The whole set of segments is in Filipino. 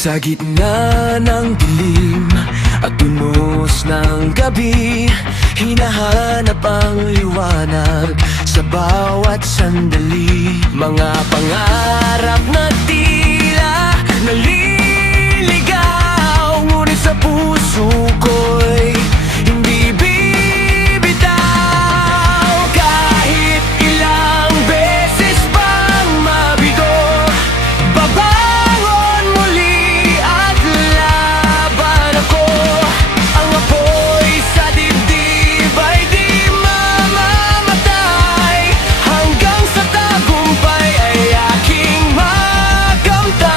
Sa gitna ng dilim at unos ng gabi, hinahanap ang liwanag sa bawat sandali. Mga pangarap na tila naliligaw, ngunit sa puso ko'y hindi bibitaw. Kahit ilang beses pang mabigo, babangon muli at laban ako. Ang apoy sa dibdib ay di mamamatay, hanggang sa tagumpay ay aking makamtan.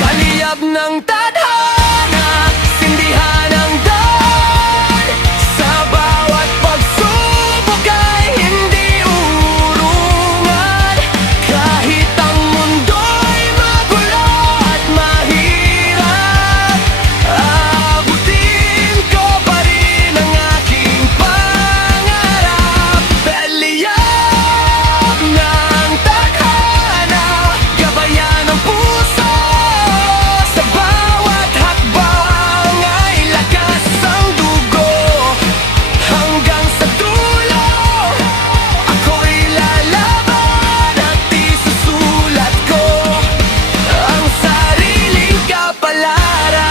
Kaliyab ng tadhana, sindihan ang daan, sa bawat pagsubok ay hindi urungan. Kahit ang mundo'y magulo at mahirap, abutin ko pa rin ang aking pangarap. Kaliyab ng tadhana, gabayan ng puso, sa bawat hakbang ay lakas ang dugo, hanggang sa dulo ako'y lalaban at isusulat ko ang sariling kapalaran.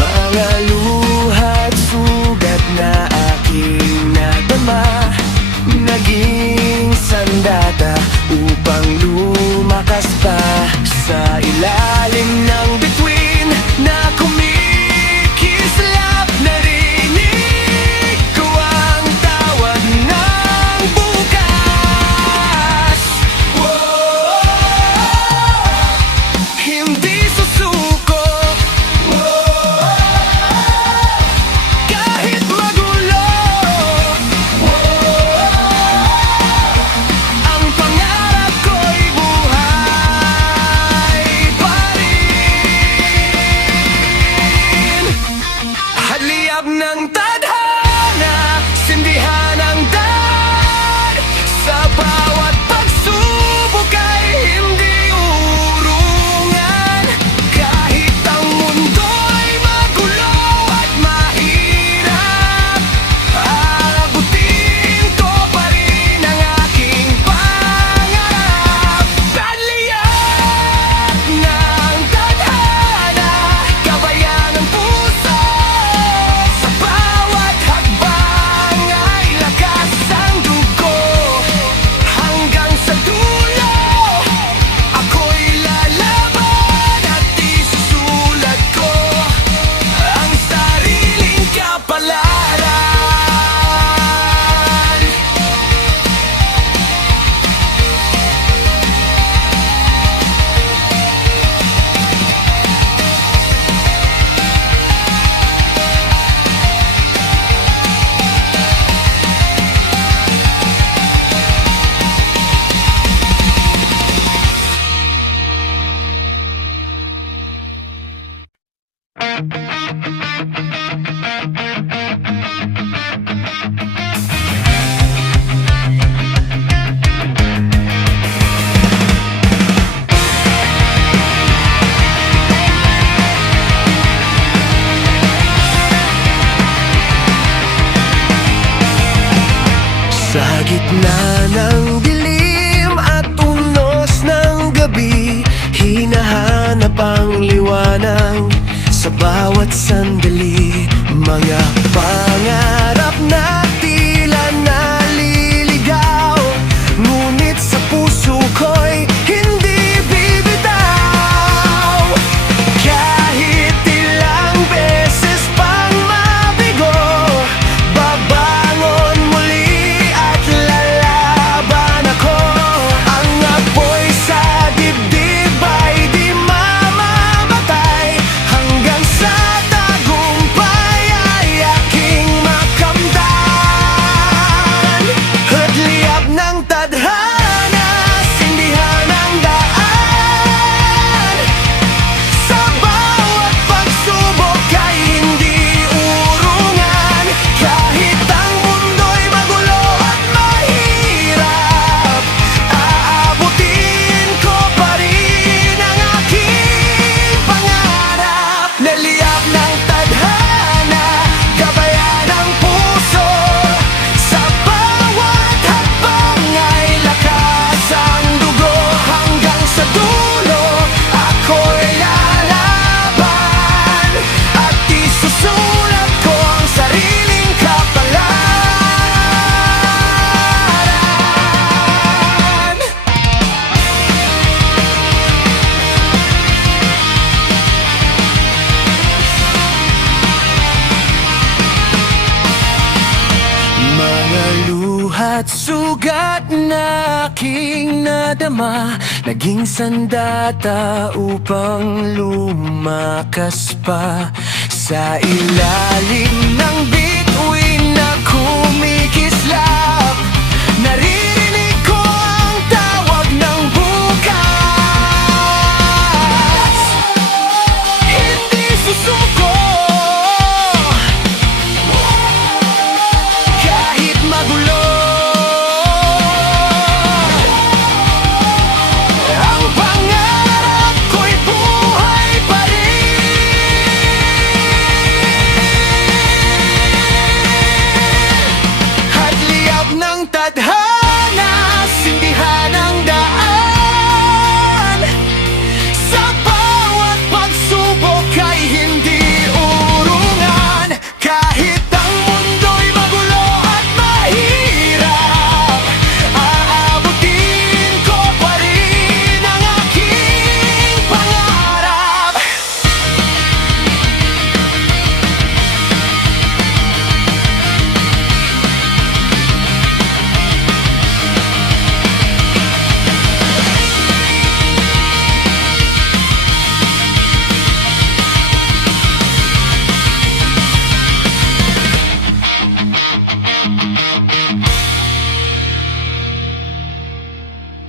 Mga luha't sugat na aking nadama, naging sandata upang lumakas pa. Sa ilalim ng bituin na kumikislap, narinig ko ang tawag ng bukas. Hindi susuko kahit magulo, ang pangarap ko'y buhay pa rin. Hadliyab ng tadhana, sindihan ang daan, sa bawat pagsubok ay hindi urungan. Kahit ang mundo'y magulo at mahirap, abutin ko pa rin ang aking pangarap. Hadliyab ng tadhana, gabayan ng puso, sa bawat hakbang ay lakas ang dugo, hanggang sa dulo ako'y lalaban at isusulat ko ang sariling kapalaran. Sa gitna ng dilim at unos ng gabi, hinahanap ang liwanag sa bawat sandali. Mga pangarap na tila naliligaw, ngunit sa puso ko'y hindi bibitaw. Kahit ilang beses pang mabigo, babangon muli at lalaban ako. Ang apoy sa dibdib ay di mamamatay, hanggang Bawat sugat na aking nadama naging sandata upang lumakas pa sa ilalim ng